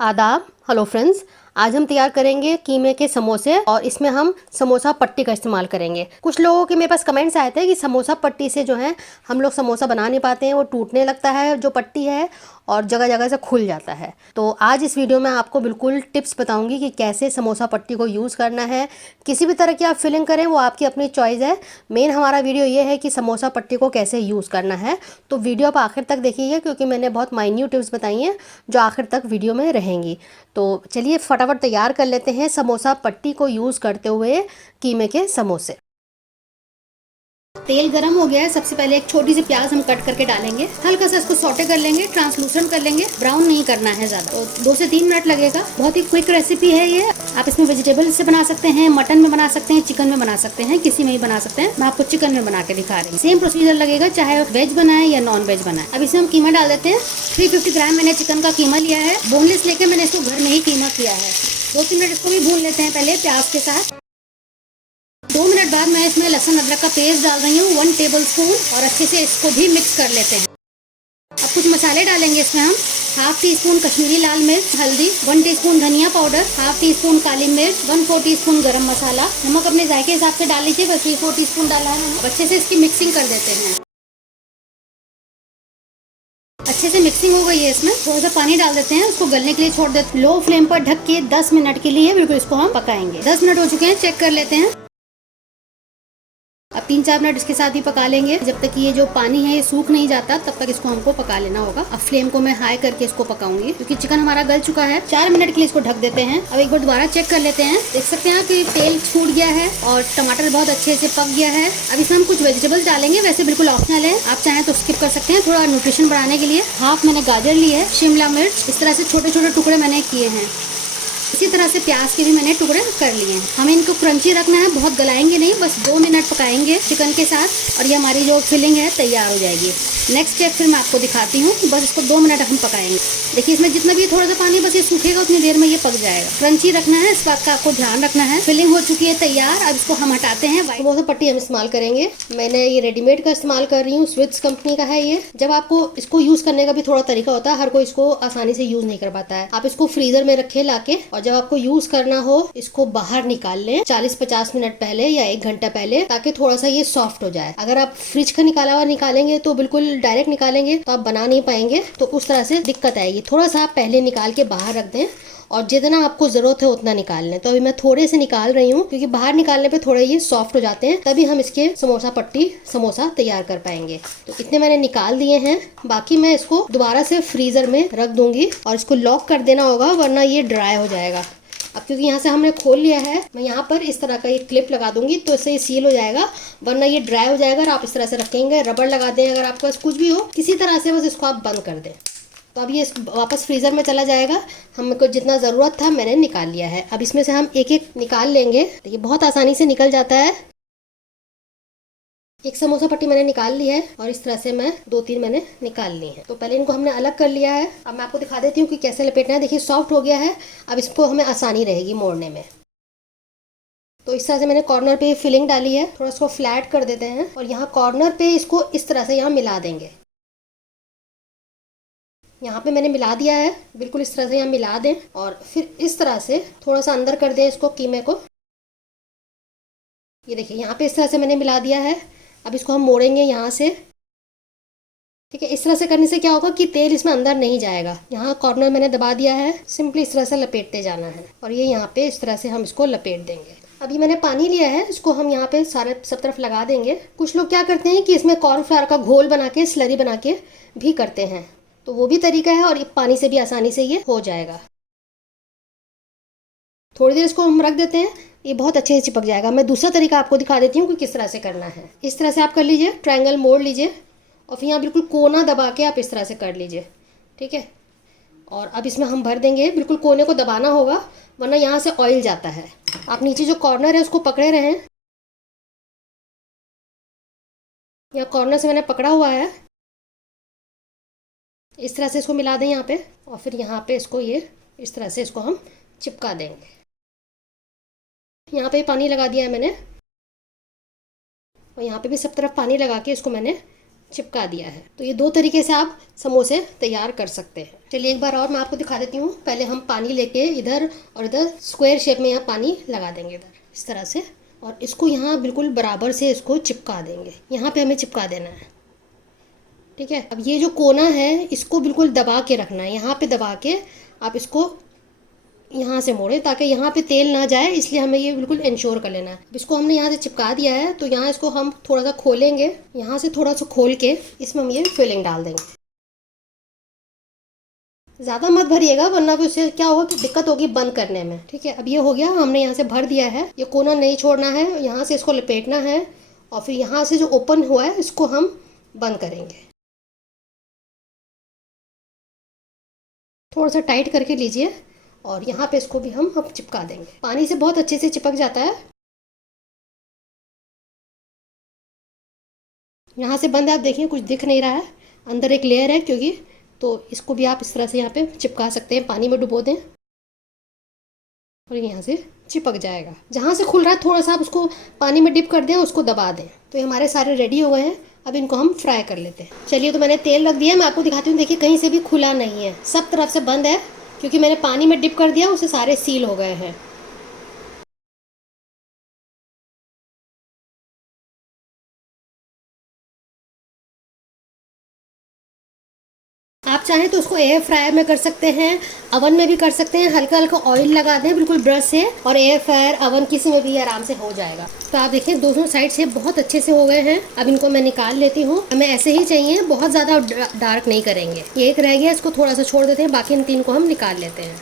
आदाब। Hello friends, आज हम तैयार करेंगे कीमे के समोसे और इसमें हम समोसा पट्टी का इस्तेमाल करेंगे। कुछ लोगों के मेरे पास कमेंट्स आए थे कि समोसा पट्टी से जो है हम लोग समोसा बना नहीं पाते हैं, वो टूटने लगता है जो पट्टी है और जगह जगह से खुल जाता है। तो आज इस वीडियो में आपको बिल्कुल टिप्स बताऊंगी कि कैसे समोसा पट्टी को यूज़ करना है। किसी भी तरह की आप फिलिंग करें वो आपकी अपनी चॉइस है। मेन हमारा वीडियो ये है कि समोसा पट्टी को कैसे यूज़ करना है। तो वीडियो आप आखिर तक देखिएगा क्योंकि मैंने बहुत माइन्यूट टिप्स बताई हैं जो आखिर तक वीडियो में रहेंगी। तो चलिए फटाफट तैयार कर लेते हैं समोसा पट्टी को यूज़ करते हुए कीमे के समोसे। तेल गरम हो गया है। सबसे पहले एक छोटी सी प्याज हम कट करके डालेंगे, हल्का सा इसको सौटे कर लेंगे, ट्रांसलूसेंट कर लेंगे, ब्राउन नहीं करना है ज़्यादा। तो 2 से 3 मिनट लगेगा। बहुत ही क्विक रेसिपी है ये। आप इसमें वेजिटेबल से बना सकते हैं, मटन में बना सकते हैं, चिकन में बना सकते हैं, किसी में भी बना सकते हैं। मैं आपको चिकन में बना के दिखा रही हूँ। सेम प्रोसीजर लगेगा चाहे वेज बनाए या नॉन वेज बनाए। अब इसमें हम कीमा डाल देते हैं। 350 ग्राम मैंने चिकन का कीमा लिया है, बोनलेस लेके मैंने इसको घर में ही कीमा किया है। 2-3 मिनट इसको भी भून लेते हैं पहले प्याज के साथ। 2 मिनट बाद मैं इसमें लहसुन अदरक का पेस्ट डाल रही हूँ 1 टेबल स्पून, और अच्छे से इसको भी मिक्स कर लेते हैं। अब कुछ मसाले डालेंगे इसमें हम। 1/2 टीस्पून कश्मीरी लाल मिर्च, हल्दी, 1 टीस्पून धनिया पाउडर, 1/2 टीस्पून काली मिर्च, 1/4 टीस्पून गरम मसाला। नमक अपने जायके हिसाब से डाल लीजिए, बस 3-4 टीस्पून डाला है। अब अच्छे से इसकी मिक्सिंग कर देते हैं। अच्छे से मिक्सिंग हो गई है। इसमें थोड़ा सा पानी डाल देते हैं, उसको गलने के लिए छोड़ देते हैं। लो फ्लेम पर ढक के 10 मिनट के लिए बिल्कुल इसको हम पकाएंगे। 10 मिनट हो चुके हैं, चेक कर लेते हैं। अब 3-4 मिनट इसके साथ ही पका लेंगे जब तक ये जो पानी है ये सूख नहीं जाता, तब तक इसको हमको पका लेना होगा। अब फ्लेम को मैं हाई करके इसको पकाऊंगी क्योंकि चिकन हमारा गल चुका है। 4 मिनट के लिए इसको ढक देते हैं। अब एक बार दोबारा चेक कर लेते हैं। देख सकते हैं कि तेल छूट गया है और टमाटर बहुत अच्छे से पक गया है। अब इसमें हम कुछ वेजिटेबल्स डालेंगे, वैसे बिल्कुल ऑप्शनल है, आप चाहें तो स्किप कर सकते हैं। थोड़ा न्यूट्रिशन बढ़ाने के लिए हाफ मैंने गाजर ली है, शिमला मिर्च इस तरह से छोटे छोटे टुकड़े मैंने किए हैं। इसी तरह से प्याज के भी मैंने टुकड़े कर लिए हैं। हमें इनको क्रंची रखना है, बहुत गलाएंगे नहीं, बस 2 मिनट पकाएंगे चिकन के साथ और ये हमारी जो फिलिंग है तैयार हो जाएगी। नेक्स्ट स्टेप फिर मैं आपको दिखाती हूँ। बस इसको 2 मिनट हम पकाएंगे। देखिए इसमें जितना भी थोड़ा सा पानी बस ये सूखेगा उतनी देर में ये पक जाएगा। क्रंची रखना है, इस बात का आपको ध्यान रखना है। फिलिंग हो चुकी है तैयार। अब इसको हम हटाते हैं। वो पट्टी हम इस्तेमाल करेंगे। मैंने ये रेडीमेड का इस्तेमाल कर रही हूँ, स्विट्स कंपनी का है ये। जब आपको इसको यूज करने का भी थोड़ा तरीका होता है, हर कोई इसको आसानी से यूज नहीं कर पाता है। आप इसको फ्रीजर में रखे लाके, और जब आपको यूज करना हो इसको बाहर निकाल लें 40-50 मिनट पहले या 1 घंटा पहले, ताकि थोड़ा सा ये सॉफ्ट हो जाए। अगर आप फ्रिज का निकाला हुआ निकालेंगे तो बिल्कुल डायरेक्ट निकालेंगे तो आप बना नहीं पाएंगे, तो उस तरह से दिक्कत आएगी। थोड़ा सा आप पहले निकाल के बाहर रख दें और जितना आपको जरूरत है उतना निकाल लें। तो अभी मैं थोड़े से निकाल रही हूँ क्योंकि बाहर निकालने पे थोड़े ये सॉफ्ट हो जाते हैं, तभी हम इसके समोसा पट्टी समोसा तैयार कर पाएंगे। तो इतने मैंने निकाल दिए हैं। बाकी मैं इसको दोबारा से फ्रीजर में रख दूंगी और इसको लॉक कर देना होगा, वरना ये ड्राई हो जाएगा। अब क्योंकि यहाँ से हमने खोल लिया है, मैं यहाँ पर इस तरह का ये क्लिप लगा दूंगी तो इससे ये सील हो जाएगा, वरना ये ड्राई हो जाएगा। और आप इस तरह से रखेंगे, रबड़ लगा दें, अगर आपके पास कुछ भी हो किसी तरह से, बस इसको आप बंद कर दें। तो अब ये वापस फ्रीजर में चला जाएगा। हमको जितना ज़रूरत था मैंने निकाल लिया है। अब इसमें से हम एक एक निकाल लेंगे। तो ये बहुत आसानी से निकल जाता है। एक समोसा पट्टी मैंने निकाल ली है और इस तरह से मैं 2-3 मैंने निकाल ली है। तो पहले इनको हमने अलग कर लिया है। अब मैं आपको दिखा देती हूँ कि कैसे लपेटना है। देखिए सॉफ्ट हो गया है। अब इसको हमें आसानी रहेगी मोड़ने में। तो इस तरह से मैंने कॉर्नर पे फिलिंग डाली है। थोड़ा इसको फ्लैट कर देते हैं और यहाँ कॉर्नर पे इसको इस तरह से यहाँ मिला देंगे। यहाँ पे मैंने मिला दिया है, बिल्कुल इस तरह से यहाँ मिला दें और फिर इस तरह से थोड़ा सा अंदर कर दें इसको, कीमे को। ये देखिए यहाँ पे इस तरह से मैंने मिला दिया है। अब इसको हम मोड़ेंगे यहाँ से। ठीक है, इस तरह से करने से क्या होगा कि तेल इसमें अंदर नहीं जाएगा। यहाँ कॉर्नर मैंने दबा दिया है, सिंपली इस तरह से लपेटते जाना है और ये यहाँ पे इस तरह से हम इसको लपेट देंगे। अभी मैंने पानी लिया है, इसको हम यहाँ पे सारे सब तरफ लगा देंगे। कुछ लोग क्या करते हैं कि इसमें कॉर्नफ्लावर का घोल बना के, स्लरी बना के भी करते हैं, तो वो भी तरीका है और पानी से भी आसानी से ये हो जाएगा। थोड़ी देर इसको हम रख देते हैं, ये बहुत अच्छे से चिपक जाएगा। मैं दूसरा तरीका आपको दिखा देती हूँ कि किस तरह से करना है। इस तरह से आप कर लीजिए, ट्रायंगल मोड़ लीजिए और फिर यहाँ बिल्कुल कोना दबा के आप इस तरह से कर लीजिए। ठीक है, और अब इसमें हम भर देंगे। बिल्कुल कोने को दबाना होगा, वरना यहाँ से ऑयल जाता है। आप नीचे जो कॉर्नर है उसको पकड़े रहें। यहाँ कॉर्नर से मैंने पकड़ा हुआ है। इस तरह से इसको मिला दें यहाँ पे और फिर यहाँ पे इसको ये इस तरह से इसको हम चिपका देंगे। यहाँ पे पानी लगा दिया है मैंने और यहाँ पे भी सब तरफ पानी लगा के इसको मैंने चिपका दिया है। तो ये 2 तरीके से आप समोसे तैयार कर सकते हैं। चलिए एक बार और मैं आपको दिखा देती हूँ। पहले हम पानी लेके इधर और इधर स्क्वायर शेप में यहाँ पानी लगा देंगे इधर इस तरह से, और इसको यहाँ बिल्कुल बराबर से इसको चिपका देंगे। यहाँ पे हमें चिपका देना है, ठीक है। अब ये जो कोना है इसको बिल्कुल दबा के रखना है, यहाँ पे दबा के आप इसको यहाँ से मोड़े ताकि यहाँ पे तेल ना जाए, इसलिए हमें ये बिल्कुल इंश्योर कर लेना है। इसको हमने यहाँ से चिपका दिया है, तो यहाँ इसको हम थोड़ा सा खोलेंगे, यहाँ से थोड़ा सा खोल के इसमें हम ये फिलिंग डाल देंगे। ज़्यादा मत भरिएगा वरना फिर उससे क्या होगा कि दिक्कत होगी बंद करने में, ठीक है। अब ये हो गया, हमने यहाँ से भर दिया है। ये कोना नहीं छोड़ना है, यहाँ से इसको लपेटना है और फिर यहाँ से जो ओपन हुआ है इसको हम बंद करेंगे। थोड़ा सा टाइट करके लीजिए और यहाँ पे इसको भी हम अब चिपका देंगे। पानी से बहुत अच्छे से चिपक जाता है। यहाँ से बंद है, आप देखिए कुछ दिख नहीं रहा है, अंदर एक लेयर है क्योंकि, तो इसको भी आप इस तरह से यहाँ पे चिपका सकते हैं। पानी में डुबो दें और यहाँ से चिपक जाएगा। जहाँ से खुल रहा है थोड़ा सा आप उसको पानी में डिप कर दें, उसको दबा दें। तो ये हमारे सारे रेडी हो गए हैं। अब इनको हम फ्राई कर लेते हैं। चलिए, तो मैंने तेल रख दिया, मैं आपको दिखाती हूँ। देखिए कहीं से भी खुला नहीं है, सब तरफ से बंद है क्योंकि मैंने पानी में डिप कर दिया, उससे सारे सील हो गए हैं। आप चाहें तो उसको एयर फ्रायर में कर सकते हैं, अवन में भी कर सकते हैं। हल्का हल्का ऑयल लगा दें बिल्कुल ब्रश से, और एयर फ्रायर अवन किसी में भी आराम से हो जाएगा। तो आप देखिए दोनों साइड से बहुत अच्छे से हो गए हैं। अब इनको मैं निकाल लेती हूँ। हमें ऐसे ही चाहिए, बहुत ज़्यादा डार्क नहीं करेंगे। ये एक रह गया, इसको थोड़ा सा छोड़ देते हैं, बाकी इन 3 को हम निकाल लेते हैं।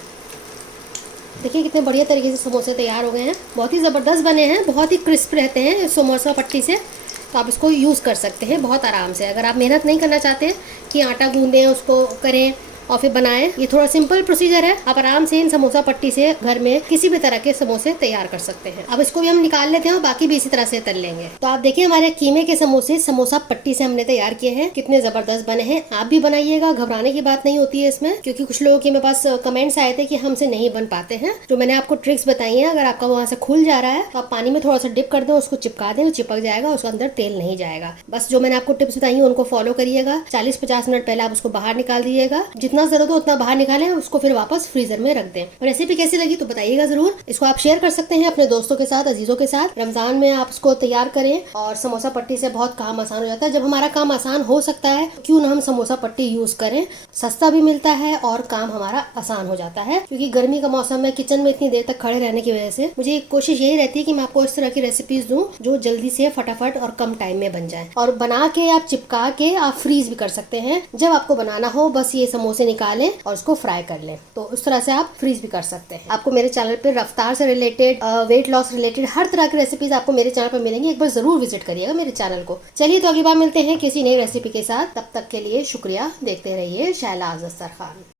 देखिए कितने बढ़िया तरीके से समोसे तैयार हो गए हैं, बहुत ही ज़बरदस्त बने हैं, बहुत ही क्रिस्प रहते हैं समोसा पट्टी से। तो आप इसको यूज़ कर सकते हैं बहुत आराम से। अगर आप मेहनत नहीं करना चाहते कि आटा गूंदें, उसको करें और फिर बनाएं, ये थोड़ा सिंपल प्रोसीजर है। आप आराम से इन समोसा पट्टी से घर में किसी भी तरह के समोसे तैयार कर सकते हैं। अब इसको भी हम निकाल लेते हैं और बाकी भी इसी तरह से तल लेंगे। तो आप देखिए हमारे कीमे के समोसे समोसा पट्टी से हमने तैयार किए हैं, कितने जबरदस्त बने हैं। आप भी बनाइएगा, घबराने की बात नहीं होती है इसमें, क्योंकि कुछ लोगों के मेरे पास कमेंट्स आए थे कि हमसे नहीं बन पाते हैं। जो मैंने आपको ट्रिक्स बताई है, अगर आपका वहाँ से खुल जा रहा है तो आप पानी में थोड़ा सा डिप कर दें, उसको चिपका दें, चिपक जाएगा, उसके अंदर तेल नहीं जाएगा। बस जो मैंने आपको टिप्स बताई है उनको फॉलो करिएगा। 40-50 मिनट पहले आप उसको बाहर निकाल दीजिएगा, जितना जरूरत हो उतना बाहर निकालें, उसको फिर वापस फ्रीजर में रख दें। रेसिपी कैसी लगी तो बताइएगा जरूर। इसको आप शेयर कर सकते हैं अपने दोस्तों के साथ, अजीजों के साथ। रमजान में आप इसको तैयार करें और समोसा पट्टी से बहुत काम आसान हो जाता है। जब हमारा काम आसान हो सकता है क्यों ना हम समोसा पट्टी यूज करें, सस्ता भी मिलता है और काम हमारा आसान हो जाता है। क्योंकि गर्मी का मौसम में किचन में इतनी देर तक खड़े रहने की वजह से मुझे कोशिश यही रहती है कि मैं आपको इस तरह की रेसिपीज दूं जो जल्दी से फटाफट और कम टाइम में बन जाए। और बना के आप चिपका के आप फ्रीज भी कर सकते हैं। जब आपको बनाना हो बस ये समोसे निकालें और उसको फ्राई कर लें, तो उस तरह से आप फ्रीज भी कर सकते हैं। आपको मेरे चैनल पे रफ्तार से रिलेटेड, वेट लॉस रिलेटेड हर तरह की रेसिपीज आपको मेरे चैनल पर मिलेंगी। एक बार जरूर विजिट करिएगा मेरे चैनल को। चलिए, तो अगली बार मिलते हैं किसी नई रेसिपी के साथ। तब तक के लिए शुक्रिया। देखते रहिए शहलाज अख्तर खान।